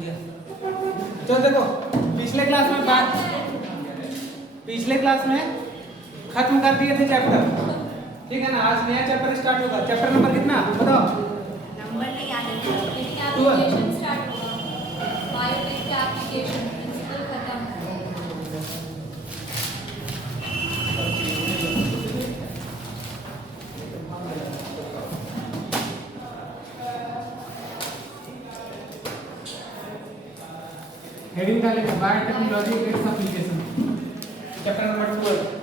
तो देखो पिछले क्लास में खत्म कर दिए थे चैप्टर, ठीक है ना। आज नया चैप्टर स्टार्ट होगा। चैप्टर नंबर कितना बताओ? नंबर नहीं याद है। एप्लीकेशन स्टार्ट होगा। बायोटेक के एप्लीकेशन प्रिंसिपल खत्म। हेडिंग डालेंगे biotechnology its application, chapter number 12।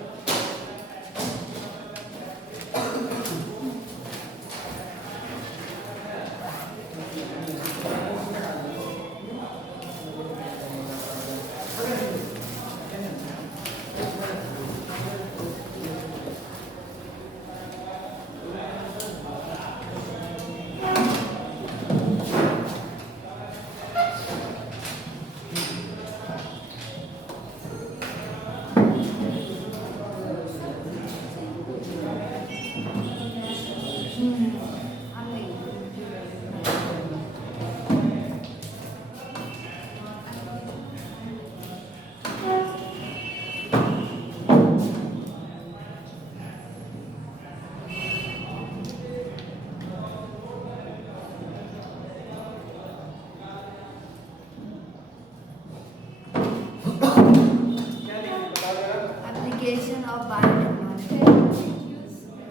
Application of biotechnology.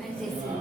Medicine.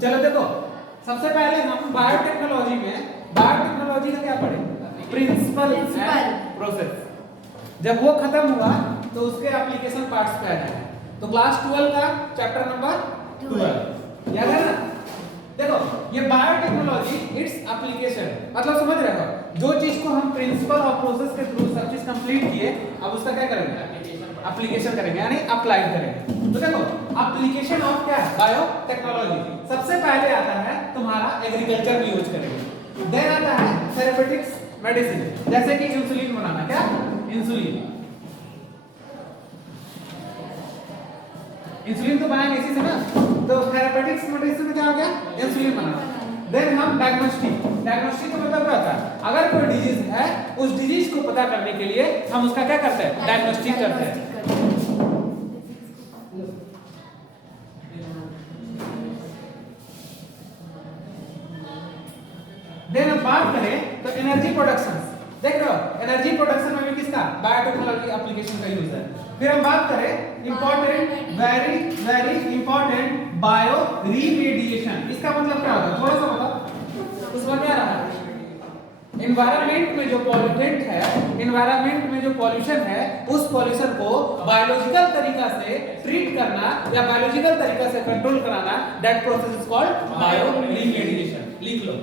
चलो देखो, सबसे पहले हम बायोटेक्नोलॉजी का क्या पढ़े? Principle and process. जब वो खत्म हुआ तो उसके एप्लीकेशन पार्ट्स पे आ जाए। तो क्लास 12 का चैप्टर नंबर 12 याद है ना। देखो ये बायोटेक्नोलॉजी इट्स एप्लीकेशन मतलब समझ रहे हो, जो चीज को हम प्रिंसिपल और प्रोसेस के थ्रू सब चीज कंप्लीट किए, अब उसका क्या करेंगे? एप्लीकेशन करेंगे, यानी अप्लाई करेंगे। तो देखो एप्लीकेशन ऑफ क्या है? बायोटेक्नोलॉजी। सबसे पहले आता है तुम्हारा एग्रीकल्चर में यूज करेंगे, देन आता है थेरेपेटिक्स मेडिसिन, जैसे कि इंसुलिन बनाना। क्या? इंसुलिन तो बनाएंगे इसी से ना। तो थेरेपेटिक्स मेडिसिन में क्या हो गया? इंसुलिन बनाना। देन हम डायग्नोस्टिक का मतलब क्या होता है? अगर कोई डिजीज है, उस डिजीज को पता करने के लिए हम उसका क्या करते हैं? डायग्नोस्टिक करते हैं। देन अब बात करें तो एनर्जी प्रोडक्शन, देख रहे हो एनर्जी प्रोडक्शन में भी किसका? बायोटेक्नोलॉजी एप्लीकेशन का यूज है। फिर हम बात करें इंपॉर्टेंट, वेरी इंपॉर्टेंट बायो रीमेडिएशन। इसका मतलब क्या होता है? थोड़ा सा बताओ, उसमें क्या रहा है? एनवायरनमेंट में जो पॉल्यूटेंट है, एनवायरनमेंट में जो पॉल्यूशन है, उस पॉल्यूशन को बायोलॉजिकल तरीका से ट्रीट करना या बायोलॉजिकल तरीका से कंट्रोल कराना, that process is called bioremediation. लिख लो।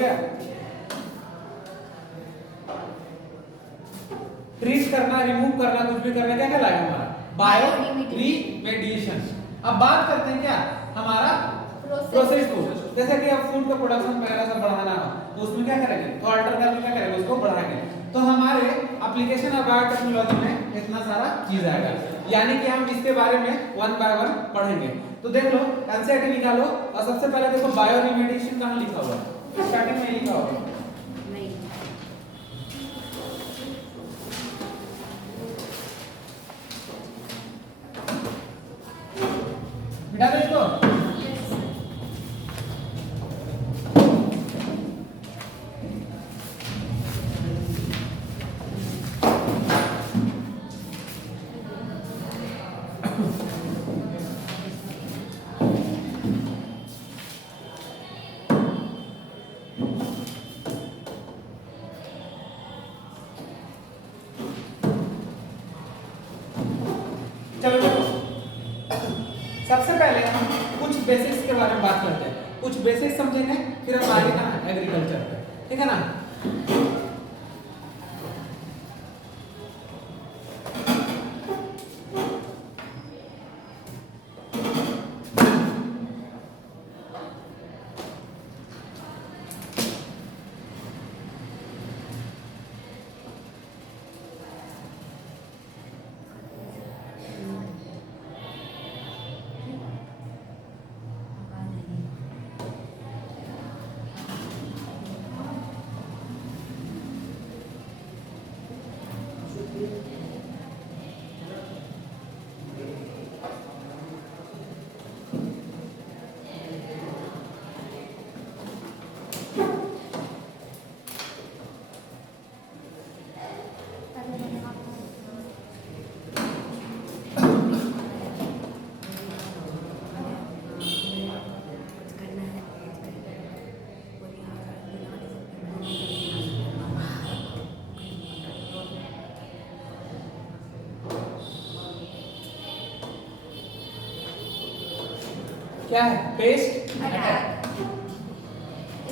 गया? ट्रीट करना, रिमूव करना, कुछ भी करना, क्या कहलाएगा हमारा? Bio remediation. अब बात करते हैं क्या हमारा प्रोसेस को। जैसे कि अब फूड का प्रोडक्शन वगैरह सब बढ़ाना हो तो उसमें क्या करेंगे? तो अल्टर करके क्या करेंगे? उसको बढ़ाएंगे। तो हमारे एप्लीकेशन ऑफ बायोटेक्नोलॉजी में इतना सारा चीज आएगा, यानी कि हम इसके बारे में वन बाय वन पढ़ेंगे। तो देख लो, एनसीईआरटी निकालो और सबसे पहले देखो बायो रिमेडिएशन कहाँ लिखा हुआ है? स्टार्टिंग में लिखा हुआ है। नहीं मिटा दो इसको। चलो देखो, सबसे पहले हम कुछ बेसिक्स के बारे में बात करते हैं। कुछ बेसिक्स समझेंगे, फिर हम आगे कहाँ एग्रीकल्चर पे, ठीक है ना? क्या है? Paste attack.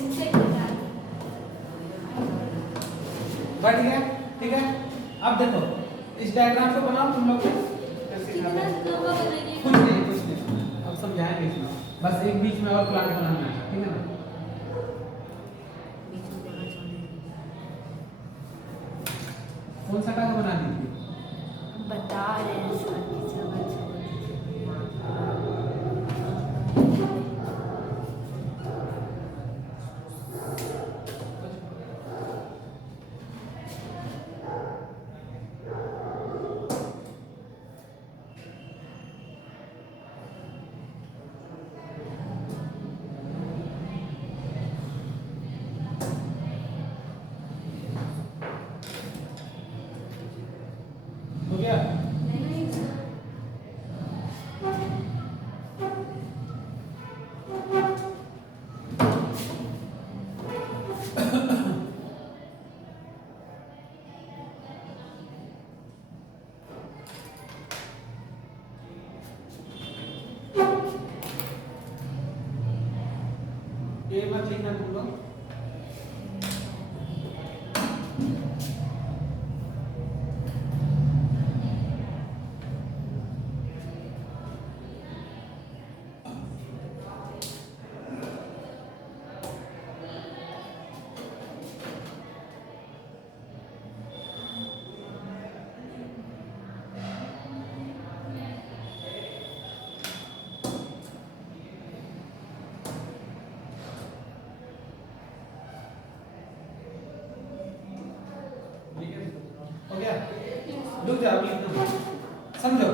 Insect attack. बढ़ गया, ठीक है? अब देखो इस डायग्राम को बनाओ तुम लोग। कितना लंबा बनाएंगे? कुछ नहीं, अब समझाएंगे इसमें। बस एक बीच में और प्लांट बनाना है, ठीक है ना? बीच में जगह छोड़ने कौन सा टाइप बना दीजिए? बता रहे हैं सर की जगह छोड़ हो गया? नहीं ये मत लिखना तुम लोग। हो गया? रुक जाओ, लिखना समझो।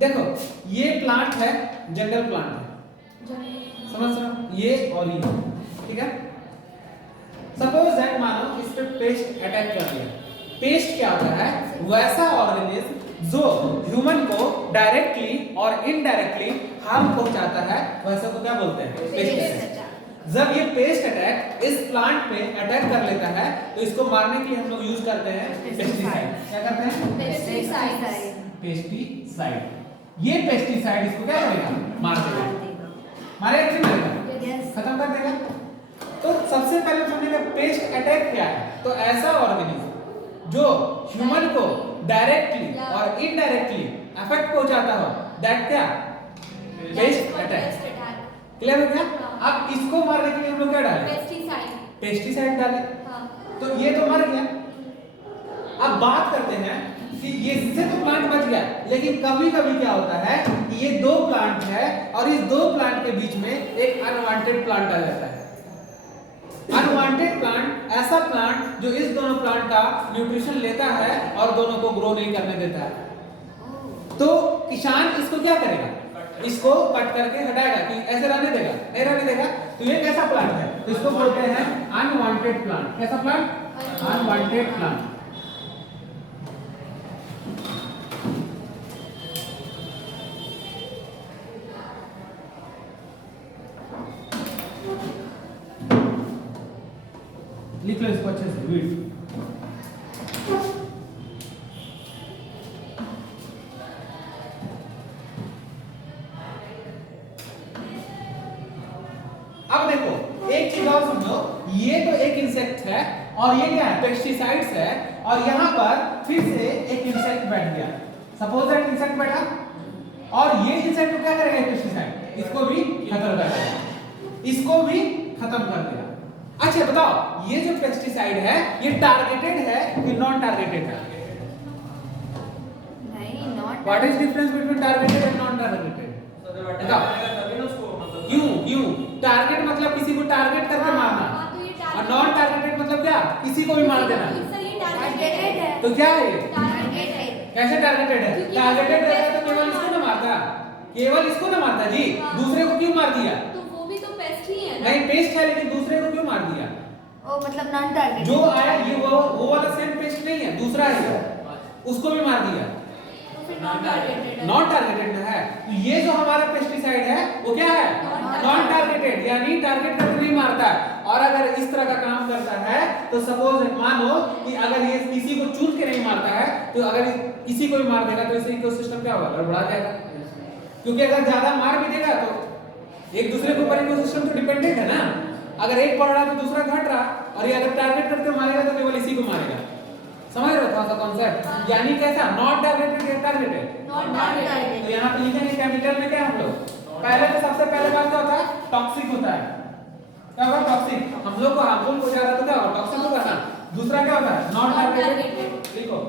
देखो ये प्लांट है, जंगल प्लांट है, समझ रहे हो? ये और ये, ठीक है? सपोज दैट मानो इस पे पेस्ट अटैक कर लिया। पेस्ट क्या होता है? वैसा ऑर्गेनिज्म जो ह्यूमन को डायरेक्टली और इनडायरेक्टली हार्म पहुंचाता है, वैसे को क्या बोलते हैं? पेस्टिसाइड। जब ये पेस्ट अटैक इस प्लांट पे अटैक कर लेता है तो इसको मारने के लिए हम लोग यूज करते हैं पेस्टिसाइड। क्या करते हैं? पेस्टिसाइड्स। पेस्टिसाइड। ये पेस्टिसाइड इसको क्या करेगा? मार देगा। मारेगा कि नहीं मारेगा? Yes. खत्म कर देगा। तो सबसे पहले समझेंगे पेस्ट अटैक क्या है। तो ऐसा ऑर्गेनिज्म जो ह्यूमन को डायरेक्टली और इनडायरेक्टली अफेक्ट पहुंचाता हो, दैट क्या, पेस्ट अटैक। क्लियर हो गया? अब इसको मारने के लिए हम लोग क्या डालें? पेस्टिसाइड। पेस्टिसाइड डालें। हाँ। तो ये तो मर गया। अब बात करते हैं कि ये इससे तो प्लांट बच गया, लेकिन कभी-कभी क्या होता है कि ये दो प्लांट है और इस दो प्लांट के बीच में एक अनवांटेड प्लांट आ जाता है। अनवांटेड प्लांट ऐसा प्लांट जो इस दोनों प्लांट का न्यूट्रिशन लेता है और दोनों को ग्रो नहीं करने देता है। तो किसान इसको क्या करेगा? इसको कट करके हटाएगा कि ऐसे रहने देगा? नहीं रहने देगा। तो ये कैसा प्लांट है? तो इसको बोलते हैं अनवांटेड प्लांट। कैसा प्लांट? Unwanted plant. लिख लो इसको अच्छे से, वीड। अब देखो एक चीज और समझो, ये तो एक इंसेक्ट है और ये क्या है? पेस्टिसाइड्स है। और यहाँ पर फिर से एक इंसेक्ट बैठ गया। सपोज दैट इंसेक्ट बैठा और ये इंसेक्ट को क्या करेगा? पेस्टिसाइड इसको भी खत्म कर देगा, इसको भी खत्म कर देगा। अच्छा बताओ, ये जो पेस्टिसाइड है ये टारगेटेड है कि नॉन टारगेटेड है? नहीं, not. What is difference between targeted and non targeted? क्यों टारगेट मतलब किसी को टारगेट करके मारना, और नॉन टारगेटेड मतलब क्या? किसी को भी मार देना। टारगेटेड है। तो क्या है ये? टारगेटेड। कैसे टारगेटेड है? टारगेटेड रहता तो केवल इसको ना मारता, केवल इसको ना मारता जी। दूसरे को क्यों मार दिया? तो वो भी तो पेस्ट ही है ना। नहीं पेस्ट है, लेकिन दूसरे को क्यों मार दिया? ओ मतलब नॉन टारगेटेड। जो आया ये वो वाला सेम पेस्ट नहीं है, दूसरा है, उसको भी मार दिया। तो फिर नॉन टारगेटेड है। नॉन टारगेटेड में है। तो ये जो हमारा पेस्टिसाइड है वो क्या है? नॉन टारगेटेड, यानी टारगेट करके नहीं मारता है। और अगर इस तरह का काम करता है तो सपोज मानो कि अगर ये किसी को चून के नहीं मारता है, तो अगर किसी को भी मार देगा तो इससे इकोसिस्टम क्या होगा? गड़बड़ा जाएगा। क्योंकि अगर ज्यादा मार भी देगा तो एक दूसरे के ऊपर इकोसिस्टम तो डिपेंडेंट है ना। अगर एक बढ़ रहा तो दूसरा घट रहा, और ये अगर टारगेट करके मारेगा तो केवल इसी को मारेगा। समझ रहे हो थोड़ा सा कॉन्सेप्ट? यानी कैसा? नॉट टारगेटेड या टारगेटेड? Non targeted. तो यहाँ पे लिखेंगे केमिकल में क्या हम लोग पहले तो सबसे पहले बात क्या होता है? टॉक्सिक होता है। क्या होगा? टॉक्सिक। हम लोग को हार्मफुल हो जा रहा तो क्या होगा? टॉक्सिक होगा ना। दूसरा क्या होता है? Non targeted. लिखो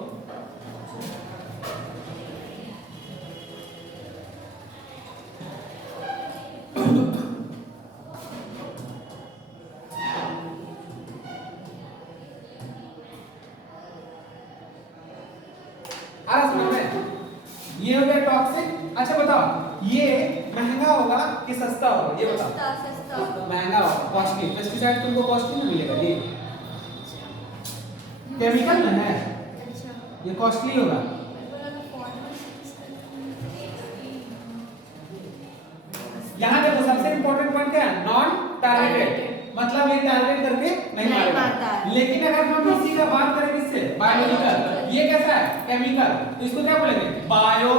ये हो गया टॉक्सिक। अच्छा बताओ, ये महंगा होगा कि सस्ता होगा? ये बताओ। सस्ता। महंगा होगा, कॉस्टली। पेस्टिसाइड तुमको कॉस्टली में मिलेगा, ये केमिकल में है, अच्छा। ये कॉस्टली होगा। यहाँ देखो सबसे इंपॉर्टेंट पॉइंट क्या है? नॉन टारगेटेड, मतलब ये टारगेट करके नहीं मारता। लेकिन अगर हम इसी का बात करें किससे? बायोलॉजिकल। ये कैसा है? केमिकल। तो इसको क्या बोलेंगे? Bio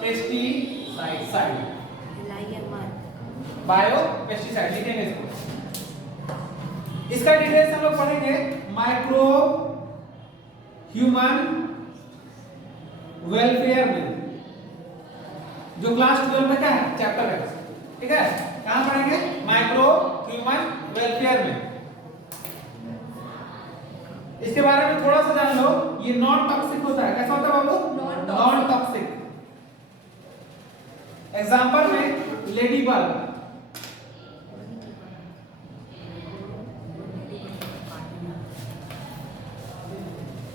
pesticide. बायो पेस्टिसाइड लिखेंगे इसको। इसका डिटेल्स हम लोग पढ़ेंगे माइक्रो ह्यूमन वेलफेयर में, जो क्लास 12 में क्या है? चैप्टर है, ठीक है? कहां पढ़ेंगे? माइक्रो ह्यूमन वेलफेयर में। इसके बारे में थोड़ा सा जान लो। ये नॉन टॉक्सिक होता है। कैसा होता है बाबू? Non toxic. एग्जांपल में लेडी बग,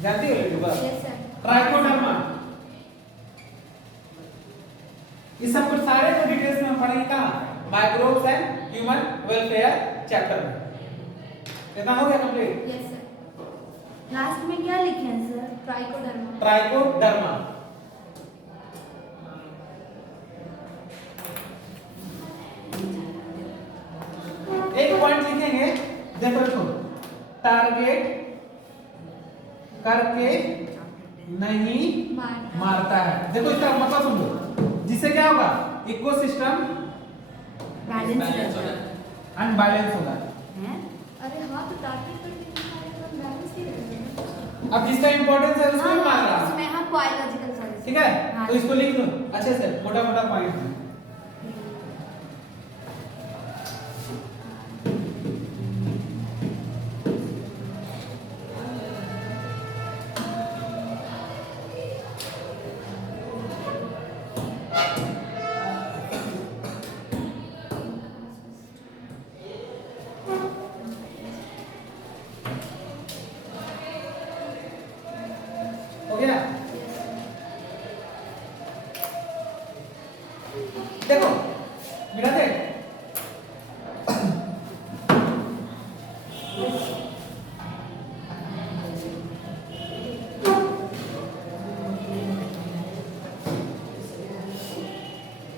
जानती हो lady bug? Yes sir. Trichoderma. ये सब कुछ सारे को डिटेल्स में हम पढ़ेंगे कहां? Microbes and human welfare chapter में। इतना हो गया कंप्लीट? Yes sir. लास्ट में क्या लिखे हैं सर? ट्राइकोडर्मा। ट्राइकोडर्मा। एक पॉइंट लिखेंगे, देखो टारगेट करके नहीं मारता है। देखो इसका मतलब समझो, जिससे क्या होगा? इकोसिस्टम बैलेंस अनबैलेंस होगा। है। अरे हाँ तो टारगेट पर बैलेंस ही रहेगा। अब जिसका इंपॉर्टेंस है उसको हाँ, मान रहा हूं। उसमें हम बायोलॉजिकल साइंस। ठीक है, हाँ। तो इसको लिख दो अच्छे से, मोटा मोटा पॉइंट है। हो गया? देखो मेरा देख,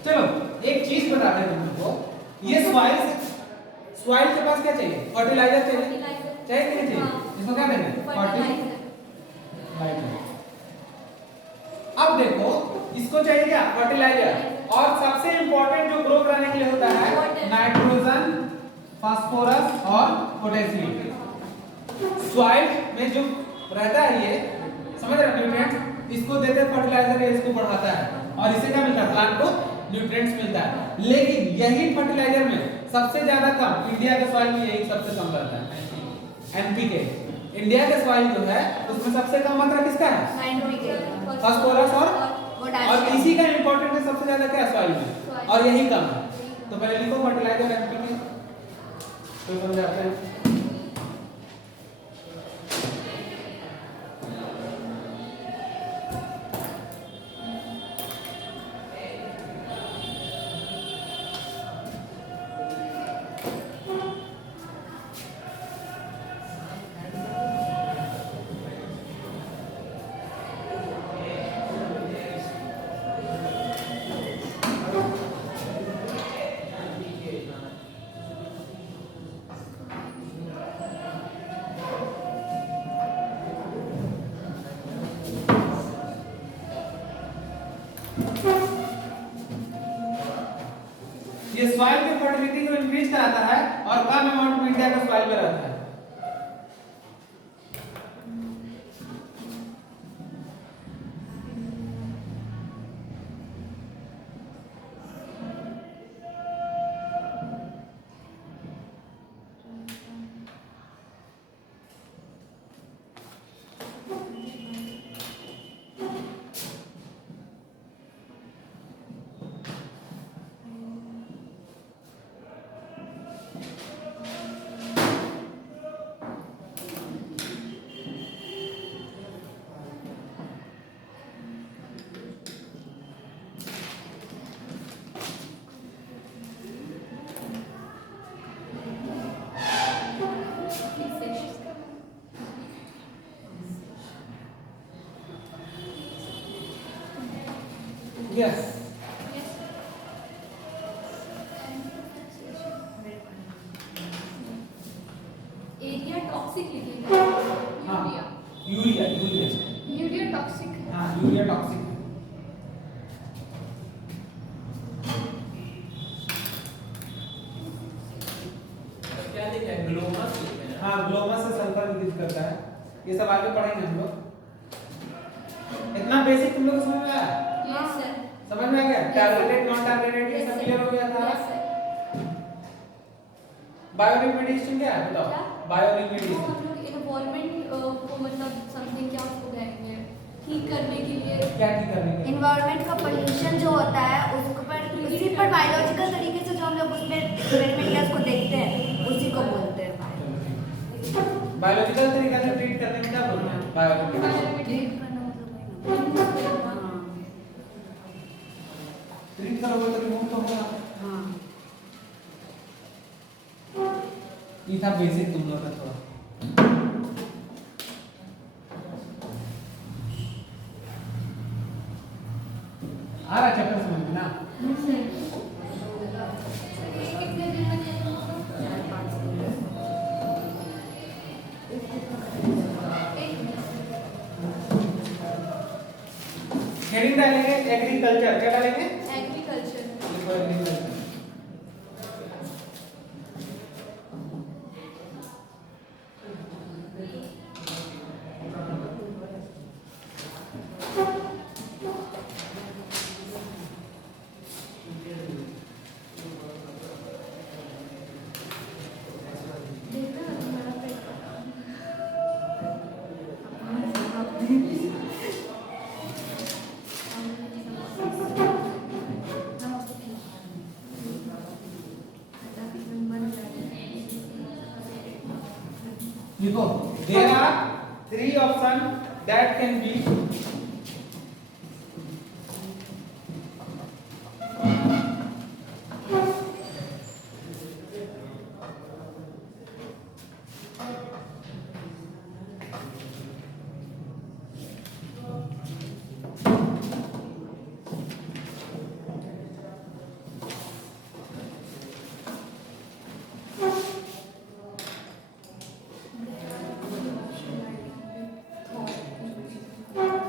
चलो एक चीज बताते हैं तुमको, ये सॉइल के पास क्या चाहिए? फर्टिलाइजर चाहिए, फर्टिलाइजर चाहिए कि नहीं चाहिए? हाँ। इसको क्या देंगे? फर्टिलाइजर। अब देखो इसको चाहिए क्या? फर्टिलाइजर। और सबसे इंपॉर्टेंट जो ग्रो कराने के लिए होता है नाइट्रोजन, फास्फोरस और पोटेशियम। सॉइल में जो रहता है ये, समझ रहे हो न्यूट्रिएंट्स, इसको देते हैं फर्टिलाइजर, ये इसको बढ़ाता है और इससे क्या मिलता है? प्लांट को न्यूट्रिएंट्स मिलता है। लेकिन यही फर्टिलाइजर में सबसे ज्यादा कम इंडिया के सॉइल में यही सबसे कम रहता है, एनपीके। इंडिया के सॉइल जो है उसमें सबसे कम मात्रा किसका है? फास्फोरस और इसी का इंपॉर्टेंट है सबसे ज्यादा क्या सॉइल में, और यही कम है। तो पहले लिखो फर्टिलाइजर एनपीके, तो समझाते हैं। ये सॉइल की फर्टिलिटी को इंक्रीज कराता है और कम अमाउंट में इंडिया का सॉइल में रहता है। यस एरिया टॉक्सिक लिखेगा। हाँ यूरिया। यूरिया यूरिया टॉक्सिक है। हाँ यूरिया टॉक्सिक। क्या लिखा है? ग्लोमस लिखा है। हाँ ग्लोमस से सल्फर रिलीज करता है। ये सब आगे पढ़ेंगे हम लोग। इतना बेसिक तुम लोग को समझ में आया? Yes sir. समझ में आ गया? टारगेटेड नॉन टारगेटेड ये सब क्लियर हो गया था? Yes sir. बायोरिमेडिएशन क्या है बताओ? क्या? बायोरिमेडिएशन हम लोग इन्वॉल्वमेंट को मतलब समथिंग क्या उसको कहेंगे ठीक करने के लिए। क्या ठीक करने के लिए? इन्वायरमेंट का पोल्यूशन जो होता है उसको पर उसी पर बायोलॉजिकल तरीके से जो हम लोग उसमें एक्सपेरिमेंट या उसको देखते हैं उसी को बोलते हैं बायोलॉजिकल तरीका से ट्रीट करने में क्या बोलते हैं? बायोरिमेडिएशन। ट्रीट करना मतलब हाँ ट्रीट करोगे तो रिमूव तो होगा। हाँ ये था बेसिक तुम लोग का थोड़ा। आ रहा चैप्टर समझ में ना? कितने दिन में हेडिंग डालेंगे एग्रीकल्चर, क्या डालेंगे? एग्रीकल्चर। लिखो एग्रीकल्चर। देखो there are 3 options that can be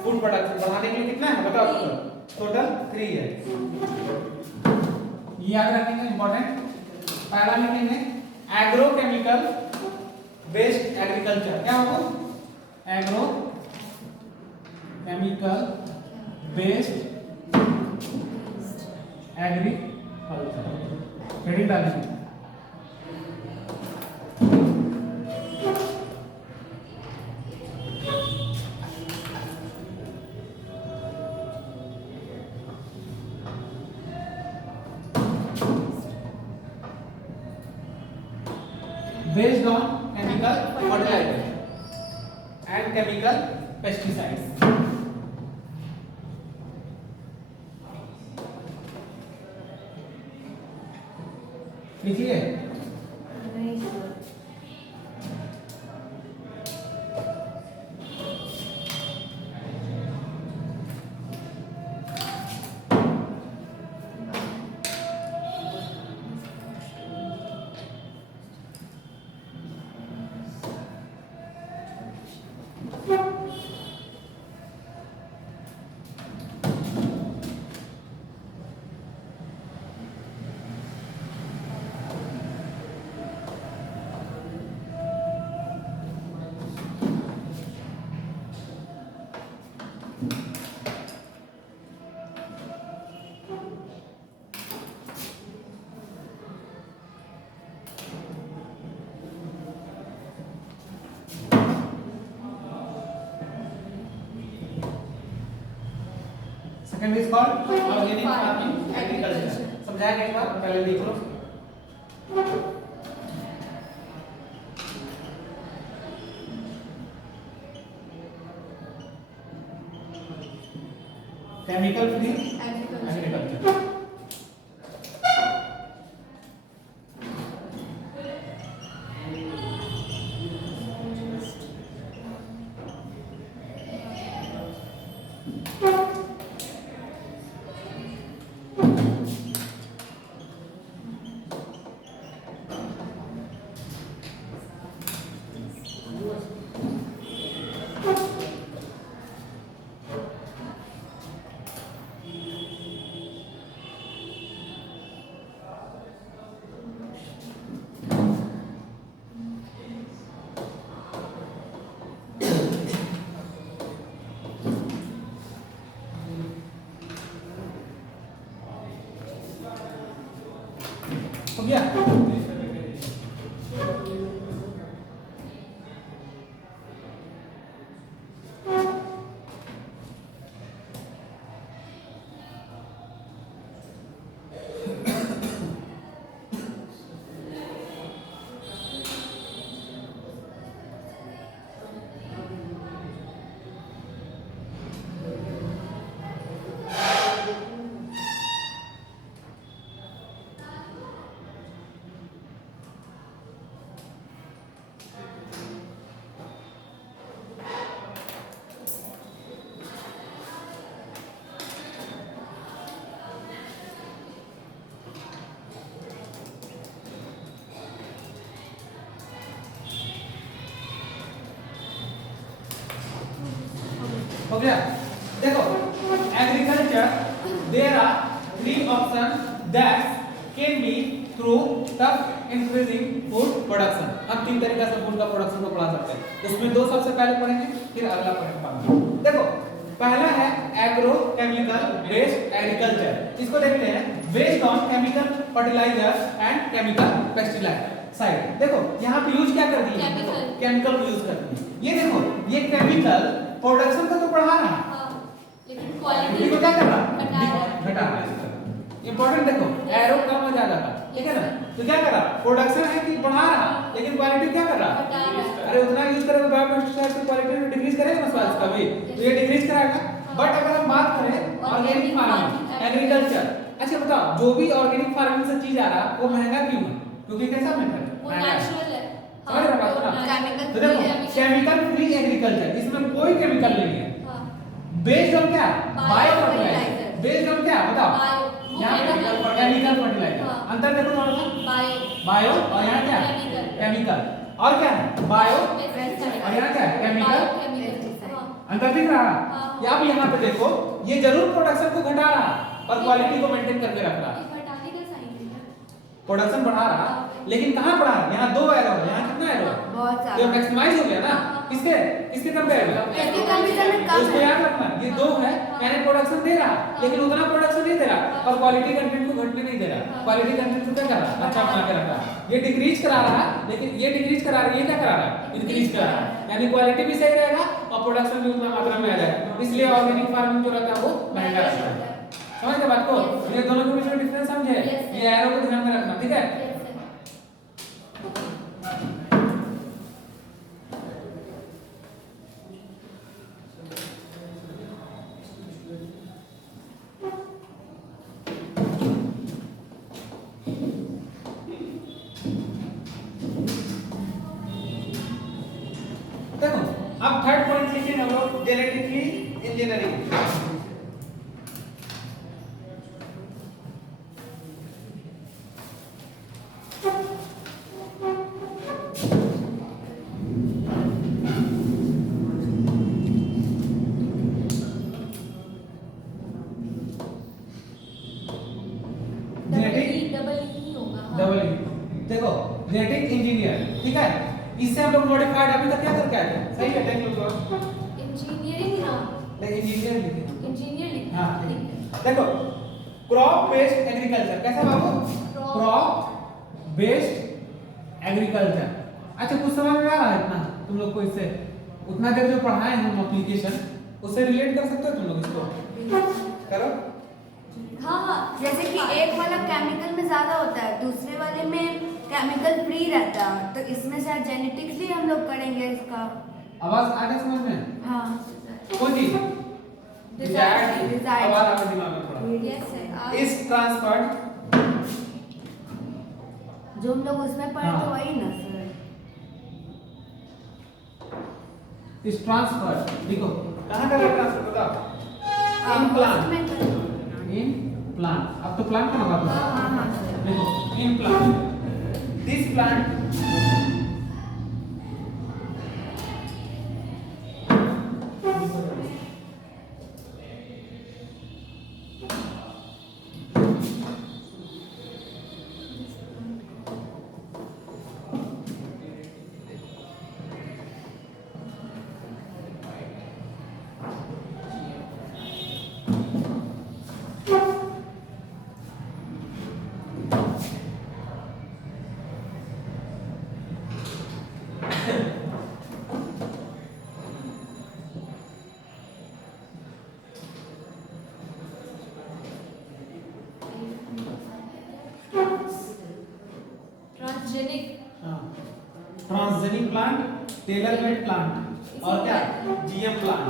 food production बढ़ाने के लिए कितना है बताओ टोटल 3 है। ये याद रखेंगे इंपॉर्टेंट। पहला लिखेंगे एग्रोकेमिकल बेस्ड एग्रीकल्चर। क्या होगा? Agro chemical based agriculture. Heading डालेंगे based on chemical fertilizer and chemical pesticides। लिखिए second is called organic farming agriculture. समझाएंगे एक बार, पहले लिख लो। Chemical free agriculture. हो गया? हो गया? देखो agriculture there are 3 option that can be through tough increasing food production. हम 3 तरीका से फूड का प्रोडक्शन को बढ़ा सकते हैं। उसमें 2 सबसे पहले पढ़ेंगे, फिर अगला पढ़ेंगे। देखो पहला है एग्रो केमिकल बेस्ड एग्रीकल्चर। इसको देखते हैं based on chemical fertiliser and chemical pesticide. देखो यहाँ पे यूज क्या कर दिए? केमिकल को यूज कर दिए। ये देखो ये केमिकल प्रोडक्शन को तो बढ़ा रहा है, लेकिन क्वालिटी को क्या कर रहा? घटा रहा है। इंपॉर्टेंट देखो एरो कम हो जाएगा, ठीक है ना? तो क्या कर रहा? प्रोडक्शन है कि बढ़ा रहा, लेकिन क्वालिटी क्या कर रहा? घटा रहा है। अरे उतना यूज करेगा बायोपेस्टिसाइड की क्वालिटी में डिक्रीज करेगा ना स्वास्थ्य का भी, तो ये डिक्रीज कराएगा। बट अगर हम बात करें ऑर्गेनिक फार्मिंग, एग्रीकल्चर, अच्छा बताओ जो भी ऑर्गेनिक फार्मिंग से चीज आ रहा है वो महंगा क्यों है? क्योंकि कैसा मेथड है? वो महंगा है। नेचुरल है। समझ रहे हो बात ना? Chemical तो देखो केमिकल फ्री एग्रीकल्चर, इसमें कोई केमिकल नहीं है। हाँ, बेस्ड ऑन क्या? Bio Bio fertiliser. fertilizer। Based on क्या बताओ? Bio, वो यहाँ पे chemical केमिकल फर्टिलाइजर। हाँ। अंतर देखो थोड़ा सा। बायो बायो और यहाँ क्या? Chemical। केमिकल। और क्या है? बायो पेस्टिसाइड और यहाँ क्या है? केमिकल। केमिकल। हाँ, अंतर दिख रहा है? हाँ। या अब यहाँ पे देखो ये जरूर प्रोडक्शन को घटा रहा है और क्वालिटी को मेंटेन करके रख रहा है। ये घटाने का साइन है। प्रोडक्शन बढ़ा रहा है, लेकिन कहाँ बढ़ा रहा है? यहाँ 2 एरो है, यहाँ कितना एरो है? बहुत ये ज्यादा मैक्सिमाइज हो गया ना? किसके किसके कंपेयर में? इसके कंपैरिजन में कम उसको है। याद रखना, ये 2 है, यानी प्रोडक्शन दे रहा है, लेकिन उतना प्रोडक्शन नहीं दे रहा और क्वालिटी कंटेंट को घटने नहीं दे रहा। क्वालिटी कंटेंट को क्या कर रहा है? अच्छा बना के रख रहा है। ये डिक्रीज करा रहा है, लेकिन ये डिक्रीज करा रहा है, ये क्या करा रहा है? इंक्रीज करा रहा है। यानी क्वालिटी भी सही रहेगा और प्रोडक्शन भी उतना मात्रा में आ जाएगा। इसलिए ऑर्गेनिक फार्मिंग जो रहता है वो महंगा रहता है। समझ गए बात को? ये दोनों के बीच में डिफरेंस समझे? ये एरो को ध्यान में रखना, ठीक है? देखो अब थर्ड पॉइंट लिखेंगे हम लोग जेनेटिकली इंजीनियरिंग। डबल ही होगा। हाँ। डबल देखो जेनेटिक इंजीनियर, ठीक है? इससे हम लोग मॉडिफाइड अभी तक क्या करके आए थे? सही है, देख लो तो इंजीनियरिंग ना, नहीं इंजीनियर लिखे। इंजीनियर लिखा। हाँ ठीक है। देखो क्रॉप बेस्ड एग्रीकल्चर कैसा बाबू? Crop based agriculture. अच्छा कुछ समझ में आ रहा है इतना तुम लोग को? इससे उतना देर जो पढ़ाए हैं हम एप्लीकेशन उससे रिलेट कर सकते हो तुम लोग इसको? करो। हाँ हाँ, जैसे कि एक वाला केमिकल में ज्यादा होता है, दूसरे वाले में केमिकल फ्री रहता है, तो इसमें शायद जेनेटिक्सली हम लोग करेंगे इसका। आवाज आ गया समझ में? हाँ कौन चीज? Desired. आवाज आ गया दिमाग में थोड़ा। यस है। इज ट्रांसफर्ड, जो हम लोग उसमें पढ़े हाँ। तो वही ना सर। इज ट्रांसफर्ड देखो कहां का ट्रांसफर बताओ? In plant, in plant. अब तो प्लांट का बात हो रहा है। हाँ हाँ सर। देखो in plant, this plant transgenic plant, tailor made plant और क्या जीएम प्लांट।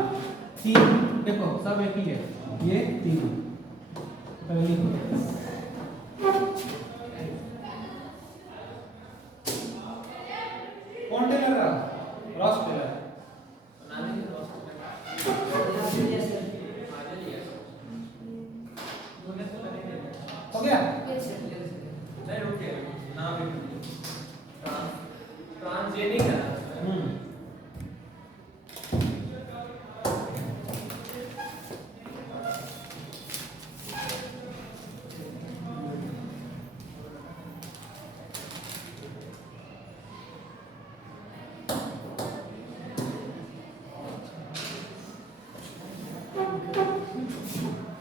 तीन देखो सब एक ही है, ये तीन पहली कौन टेलर रहा? Ross Taylor. हो गया? नहीं रुके नाम ट्रांसजेनिक है ना।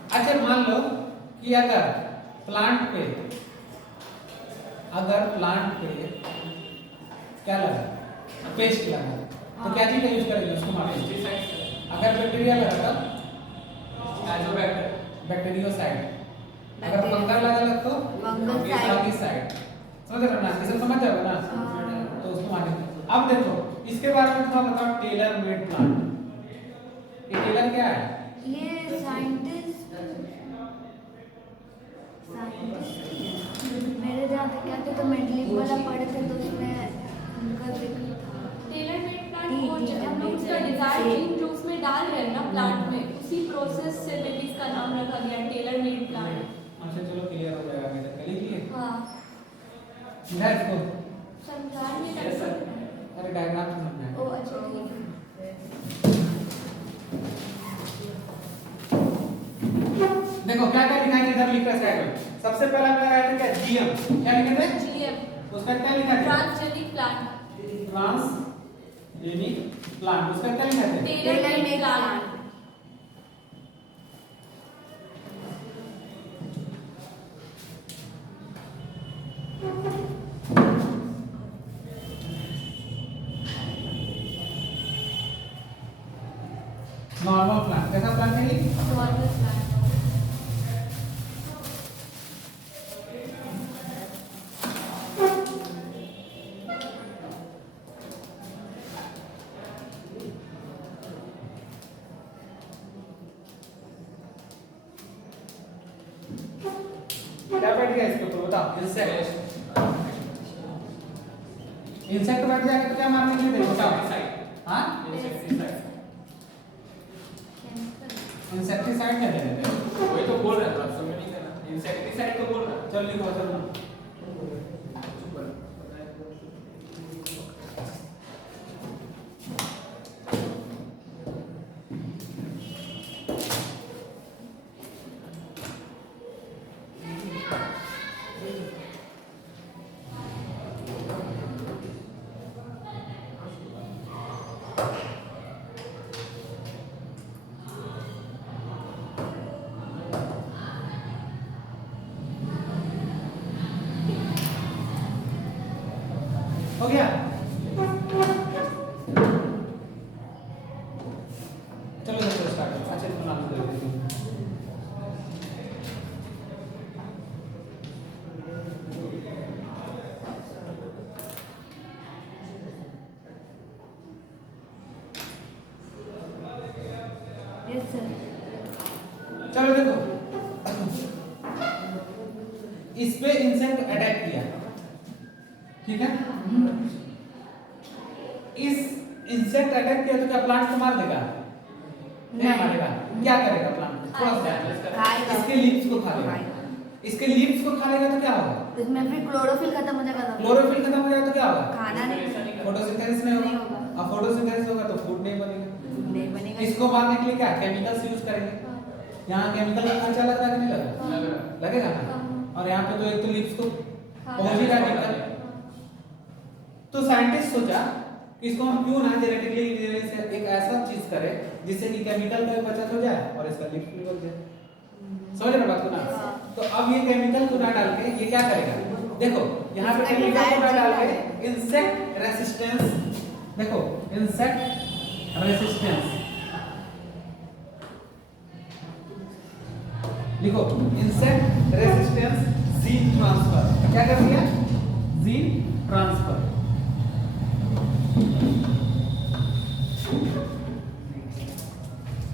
अच्छा मान लो कि अगर प्लांट पे क्या लगा? पेस्ट लगा, तो क्या चीज का यूज करेंगे उसको मारने? पेस्टिसाइड, अगर बैक्टीरिया लगा तो एजोबैक्टर, बैक्टीरियोसाइड। अगर फंगल लगा तो फंगलसाइड। साइड। समझ रहे हो ना? इसे समझ जाओगे ना? हाँ। तो उसको मारने। अब देखो इसके बारे में थोड़ा बताओ, टेलर मेड प्लांट। ये टेलर क्या है? ये साइंटिस्ट मेरे जहाँ तक क्या थे तो मेंटलिंग वाला पढ़े थे तो उसमें उनका जिक्र था। टेलर मेड प्लांट वो हम लोग उसका डिजायर जीन जो उसमें डाल रहे हैं ना प्लांट में, उसी प्रोसेस से बेबी इसका नाम रखा गया टेलर मेड प्लांट। अच्छा चलो क्लियर हो जाएगा, अभी तक लिखिए हाँ समझा इसको। संचार में Yes, sir. अरे डायग्राम से समझना ओ है। अच्छा ठीक है। देखो क्या क्या लिखा है, इधर लिखा है साइड में। सबसे पहला मेरा है क्या, जीएम। क्या लिखे थे? जीएम उसका क्या लिखा है? Transgenic plant, transgenic plant. उसका क्या लिखा है? Tailor made plant. Normal plant. कैसा प्लांट है ये? Normal plant. क्या बैठ गया इसके ऊपर बताओ? इंसेक्ट। इंसेक्ट बैठ जाएगा तो क्या मारने के लिए देखो बताओ? हाँ इंसेक्टिसाइड क्या देते हैं? वही तो बोल रहा था, समझ नहीं करना। इंसेक्टिसाइड तो बोल रहा था। चल लिखो चलो। हो गया? चलो चलो स्टार्ट करो। अच्छा तुम नाम दे दो। Yes sir. चलो देखो, इस पे इंसेक्ट अटैक किया, ठीक है? इस इंसेक्ट अटैक किया तो क्या प्लांट को मार देगा? नहीं मारेगा। क्या करेगा प्लांट? थोड़ा सा खाएगा। इसके लीव्स को खा लेगा। इसके लीव्स को खा लेगा तो क्या होगा? इसमें फिर क्लोरोफिल खत्म हो जाएगा। क्लोरोफिल खत्म हो जाएगा तो क्या होगा? खाना नहीं फोटोसिंथेसिस नहीं नहीं होगा। होगा। अब फोटोसिंथेसिस होगा तो फूड नहीं बनेगा। नहीं बनेगा। इसको मारने के लिए क्या केमिकल्स यूज करेंगे? यहाँ केमिकल का खर्चा लग रहा है कि नहीं लग रहा? लग रहा। लगेगा ना? और यहाँ पे तो एक तो लीव्स को हाँ। पहुंच ही रहा है केमिकल। तो साइंटिस्ट सोचा कि इसको हम क्यों ना जेनेटिकली इंजीनियरिंग से एक ऐसा चीज करें जिससे कि केमिकल का बचत हो जाए और इसका लीव्स भी बच जाए। समझ रहे हो बात को ना? तो अब ये केमिकल को ना डाल के ये क्या करेगा? देखो यहाँ पे केमिकल को ना डाल के इंसेक्ट रेसिस्टेंस, देखो इंसेक्ट रेसिस्टेंस लिखो, इंसेक्ट रेसिस्टेंस जीन ट्रांसफर। क्या कर दिया? Gene transfer.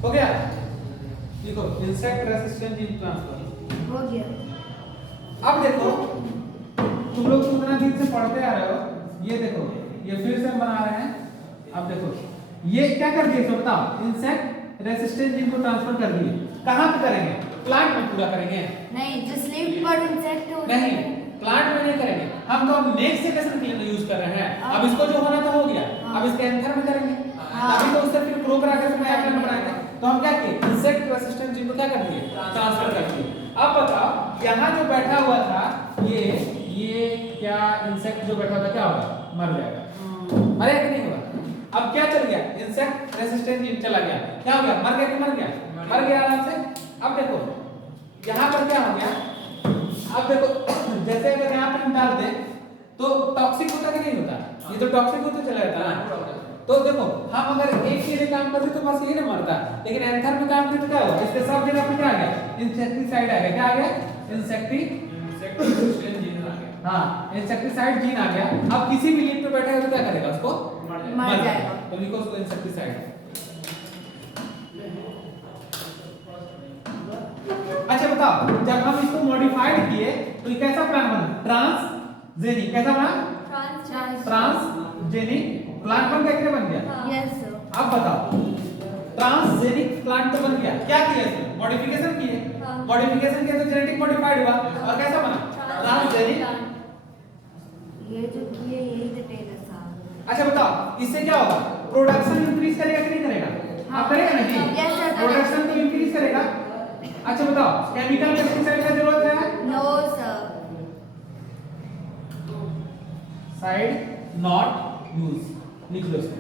हो गया? लिखो इंसेक्ट रेसिस्टेंस जीन ट्रांसफर। हो गया। अब देखो तुम लोग कितना दिन से पढ़ते आ रहे हो, ये देखो ये फिर से हम बना रहे हैं। अब देखो ये क्या कर दिए इसको बताओ? इंसेक्ट रेसिस्टेंस जीन को ट्रांसफर कर दिए। कहां पे करेंगे? प्लांट में पूरा करेंगे? नहीं, जो स्लीप पर इंसेक्ट हो नहीं, प्लांट में नहीं करेंगे। हम तो अब नेक्स्ट जनरेशन के लिए यूज कर रहे हैं। अब इसको जो होना था हो गया, अब इसके एंथर में करेंगे। अभी तो उससे फिर प्रो करा के उसमें एंथर में बनाएंगे। तो हम क्या किए? इंसेक्ट रेसिस्टेंट जीन को क्या कर दिए? ट्रांसफर कर दिए। अब बताओ यहाँ जो बैठा हुआ था ये क्या इंसेक्ट जो बैठा था क्या होगा? मर जाएगा। मरेगा कि नहीं होगा? अब क्या चल गया? इंसेक्ट रेसिस्टेंट जीन चला गया। क्या हो गया? मर गया कि मर गया? मर गया आराम से। अब देखो यहाँ पर क्या हो गया? अब देखो जैसे अगर यहाँ पे हम डाल दें तो टॉक्सिक होता कि नहीं होता? ये तो टॉक्सिक होता चला जाता ना। तो देखो हम अगर एक के लिए काम करते तो बस ये ना मरता, लेकिन एंथर में काम करते क्या होगा? इसके सब जगह पे क्या आ गया? इंसेक्टिसाइड आ गया। क्या आ गया? इंसेक्टिसाइड इंसेक्ट रेसिस्टेंट जीन आ गया। हाँ इंसेक्टिसाइड जीन आ गया, अब किसी भी लीफ पे बैठेगा तो क्या करेगा, उसको मर जाएगा। तो लिखो उसको इंसेक्टिसाइड। अच्छा बताओ, जब हम इसको मॉडिफाइड किए तो ये कैसा प्लांट बना, ट्रांसजेनिक, कैसा बना, ट्रांसजेनिक प्लांट बन गया, क्या बन गया। Yes sir. अब बताओ ट्रांसजेनिक प्लांट तो बन गया, क्या किया इसमें, मॉडिफिकेशन किए, हाँ। मॉडिफिकेशन किया तो जेनेटिक मॉडिफाइड हुआ और कैसा बना, ट्रांसजेनिक। ये जो किए यही तो टेलर साहब। अच्छा बताओ इससे क्या होगा, प्रोडक्शन इंक्रीज करेगा कि नहीं करेगा, आप करेगा ना जी, Yes, sir, प्रोडक्शन तो इंक्रीज करेगा। अच्छा बताओ केमिकल पेस्टिसाइड का जरूरत है, no sir. Side not use, लिख लो इसको।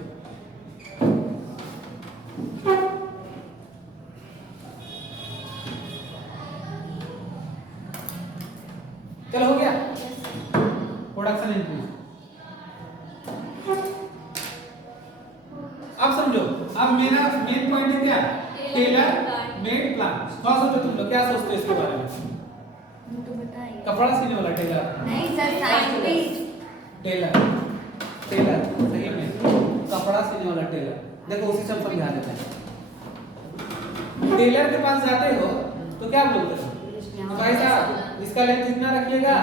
चलो हो गया, प्रोडक्शन इंक्रीज। अब समझो, अब मेरा मेन पॉइंट है क्या, टेलर मेड प्लांट। थोड़ा सोचो तुम लोग क्या सोचते हो इसके बारे में, तो बताइए। कपड़ा सीने वाला टेलर, नहीं सर, साइंटिस्ट। टेलर, टेलर सही में कपड़ा सीने वाला टेलर। देखो उसी से हम समझा देते हैं। टेलर के पास जाते हो तो क्या बोलते हो, तो भाई साहब इसका लेंथ इतना रखिएगा,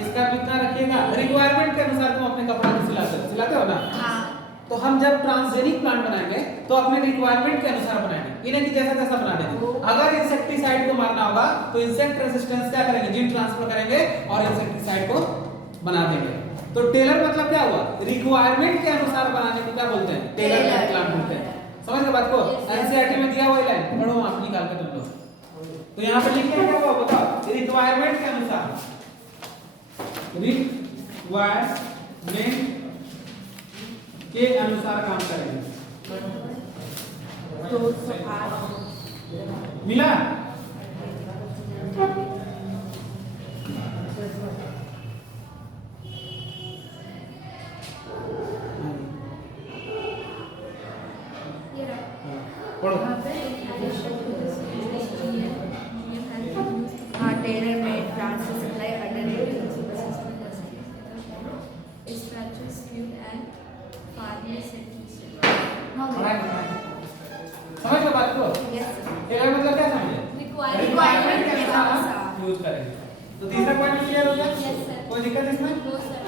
इसका भी इतना रखिएगा, रिक्वायरमेंट के अनुसार तुम अपने कपड़ा को सिलाते हो ना। हाँ। तो हम जब ट्रांसजेनिक प्लांट बनाएंगे तो अपने रिक्वायरमेंट के अनुसार बनाएंगे, इन्हें कि जैसा तैसा बना देंगे। अगर इंसेक्टिसाइड को मारना होगा तो इंसेक्ट रेजिस्टेंस क्या करेंगे, जीन ट्रांसफर करेंगे और इंसेक्टिसाइड को बना देंगे। तो टेलर मतलब क्या हुआ, रिक्वायरमेंट के अनुसार बनाने को क्या बोलते हैं, टेलर मेड प्लांट बोलते हैं। समझ गए बात को, एनसीईआरटी में दिया हुआ है लाइन, पढ़ो आप निकाल के तुम लोग। तो यहाँ पे लिखना क्या हुआ बताओ, रिक्वायरमेंट के अनुसार, रिक्वायरमेंट के अनुसार काम करेंगे। 208 मिला, पढ़ो। हाँ, टेलर मेड प्लांट से सप्लाई अल्टरनेटिव। समझ लो बात को, यस टेलर मतलब क्या समझे, Requirement के के अनुसार अनुसार। यूज करेंगे। तो तीसरा पॉइंट क्लियर हो गया, Yes, sir. कोई दिक्कत इसमें। No sir.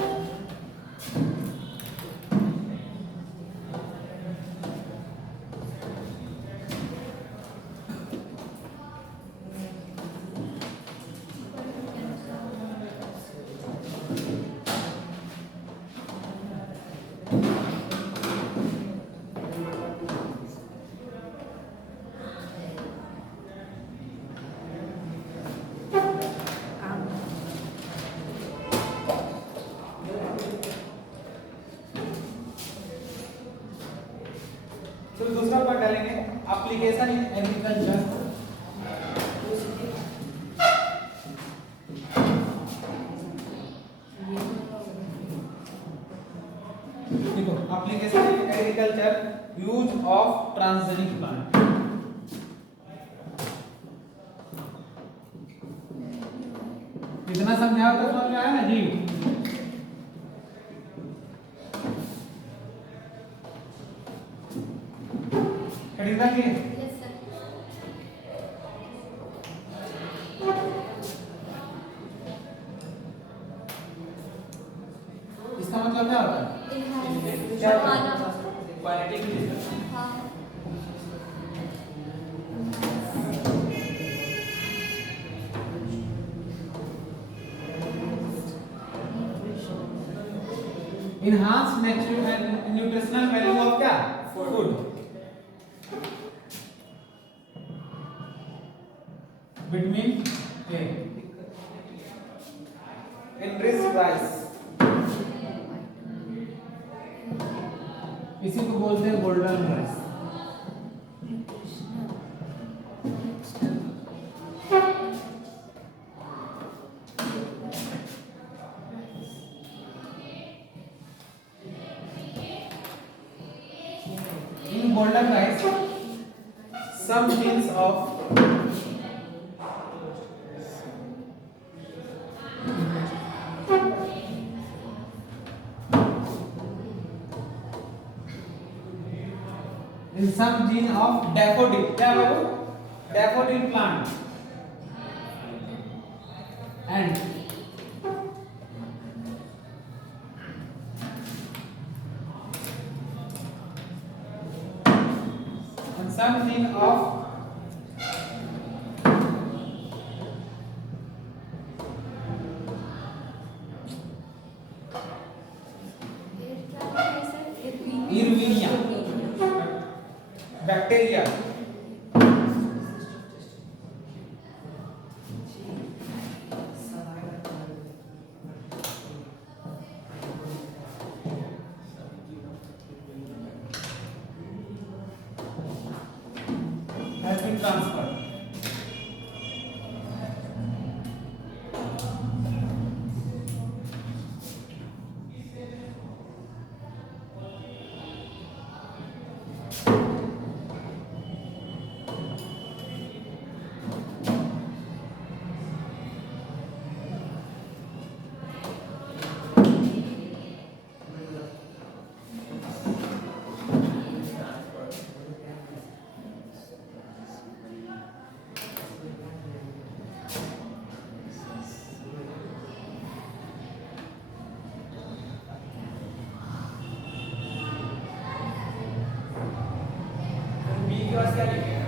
तो दूसरा पॉइंट डालेंगे, एप्लीकेशन इन एग्रीकल्चर। देखो application in agriculture, use of transgenic plant. इतना समझाओ तो समझ में आया ना जी। हेडिंग डालिए। Yes sir. इसका मतलब क्या होता है, क्या होता है? क्वालिटी की डिस्कशन। हाँ। enhance nutritional value of क्या, food। Between A, enrich rice, इसी को बोलते हैं golden rice. In golden rice, some genes of in some gene of daffodil. क्या बाबू? Daffodil plant. And some gene of Erwinia bacteria. Has been transferred. क्या लिखे हैं?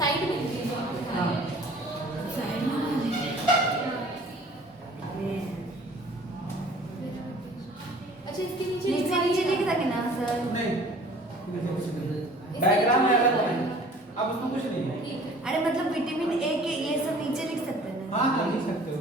Side में लीजिए। अच्छा इसके नीचे नीचे लिख सके ना सर? नहीं, डायग्राम में अलग है, अब उसमें कुछ नहीं है। ठीक है। अरे मतलब विटामिन ए के ये सब नीचे लिख सकते हैं ना? हाँ हाँ लिख सकते हो।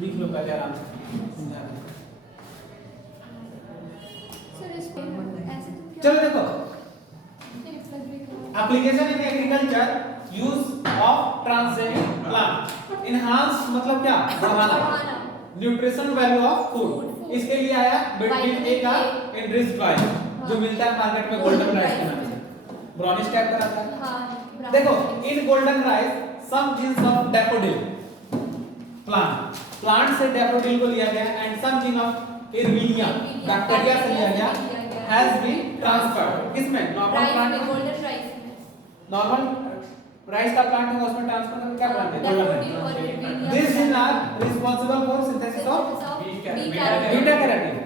लिख लो पहले आराम से समझा दो। सर इसको ऐसे तो क्या? चलो देखो, एक लग application in agriculture use of transgenic plant. Enhance मतलब क्या? बढ़ाना। Nutrition value of food. इसके लिए आया विटामिन ए का एनरिच्ड ऑयल जो मिलता है मार्केट में गोल्डन राइस के नाम से, ब्राउनिश टाइप का रहता है। हाँ। देखो in golden rice some genes of daffodil plant से डैफोडिल को लिया गया and some gene of erwinia bacteria से लिया गया हैज बीन ट्रांसफर्ड। किसमें? नॉर्मल प्लांट में। गोल्डन राइस में। नॉर्मल राइस का प्लांट होगा उसमें ट्रांसफर करके क्या प्लांट है? Golden. This gene are responsible for synthesis of beta carotene.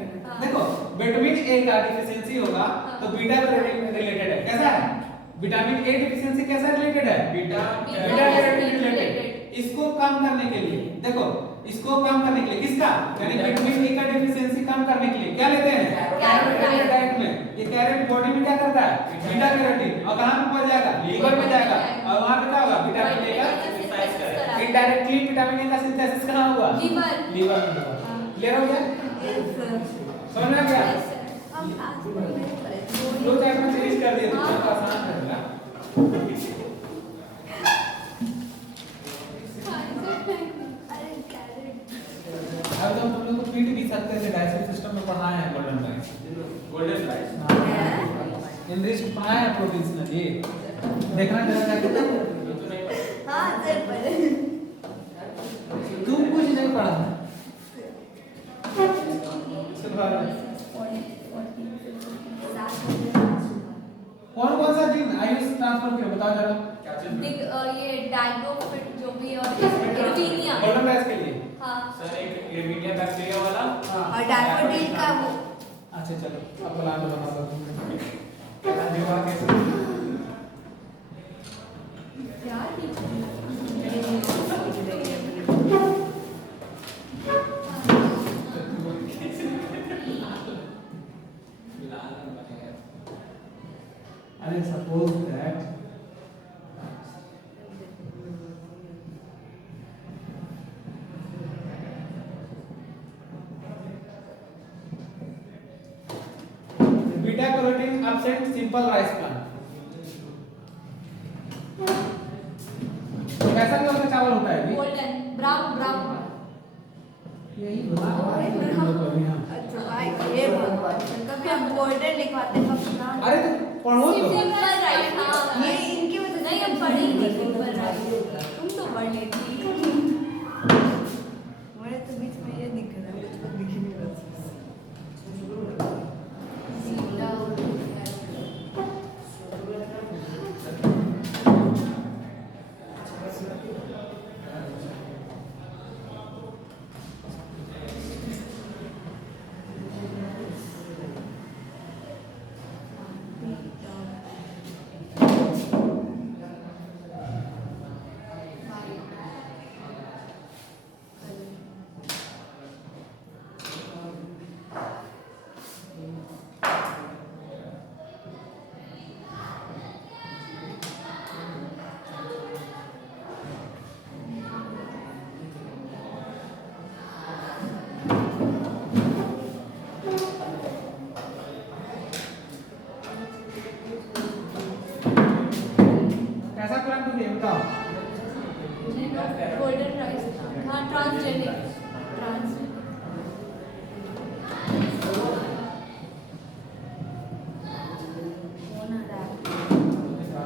देखो विटामिन ए का डिफिशियंसी होगा तो बीटा कैरोटीन रिलेटेड है। कैसा है? विटामिन ए डिफिशियंसी कैसा रिलेटेड है? Beta carotene related. इसको कम करने के लिए देखो, इसको कम करने के लिए किसका यानी विटामिन ए का डिफिशियंसी कम करने के लिए क्या लेते हैं? कैरोट डाइट में। ये कैरोट बॉडी में क्या करता है? Beta carotene. और कहां पे पहुंच जाएगा? लीवर में जाएगा और वहां पे क्या होगा? विटामिन ए का सिंथेसिस करेगा। इनडायरेक्टली विटामिन ए का सिंथेसिस कहां होगा? लीवर में होगा। क्लियर हो गया? Yes sir. समझ में आ गया? हम आज नहीं दो चार में फिनिश कर दिए तो बहुत आसान कर दिया। अरे कैरेट अब तो हम लोग को पीट भी सकते थे, डाइजेस्टिव सिस्टम में पढ़ाया है golden rice. Golden rice. Enrich पढ़ाया है प्रोटीन्स में ये देखना जरा जाके ये तो नहीं पता। हाँ सर पढ़े। तुम कुछ नहीं पढ़ा कौन कौन सा जीन आयुष ट्रांसफर किया बताओ जरा क्या चीज में? ये डायग्नोफिट जो भी है और एर्टीनिया गोल्डन राइस के लिए हाँ सर एक ये मीडिया बैक्टीरिया वाला और डैफोडिल का वो अच्छा चलो अब प्लान बना दो जीवा कैसे यार अरे suppose that beta carotene absent simple rice plant कैसा कलर का चावल होता है गोल्डन ब्राउन ब्राउन यही बना अच्छा भाई ये कभी हम गोल्डन लिखवाते हैं कभी नाम अरे तो पढ़ो तो सिंपल राइस हाँ ये इनकी वजह से नहीं हम पढ़ेंगे सिंपल राइस तुम तो पढ़ लेती मेरे तो बीच में ये दिख रहा है मुझको दिख नहीं रहा कैसा प्लांट है बताओ गोल्डन राइस हाँ ट्रांसजेनिक ट्रांसजेनिक कौन आ रहा है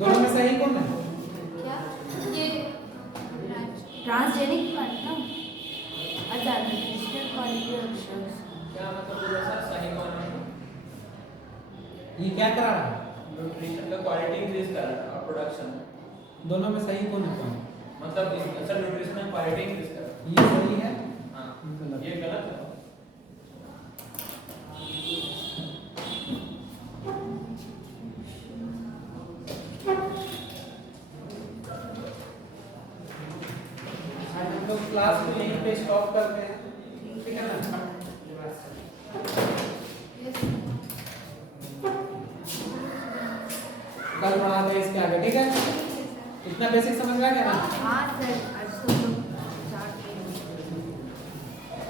दोनों में सही कौन है क्या ये ट्रांसजेनिक प्लांट ना अच्छा न्यूट्रिशनल क्वालिटी ऑफ क्या मतलब पूरा सर सही कौन है ये क्या करा रहा है न्यूट्रिशन का क्वालिटी इंक्रीज कर रहा है और प्रोडक्शन दोनों में सही कौन है कौन मतलब सर न्यूट्रिशन में क्वालिटी इंक्रीज कर रहा ये सही है है हाँ गलत। ये गलत है आज हम लोग क्लास को यहीं पे स्टॉप करते हैं ठीक है ना कल पढ़ाते हैं इसके आगे ठीक है इतना बेसिक समझ में आ गया ना हाँ सर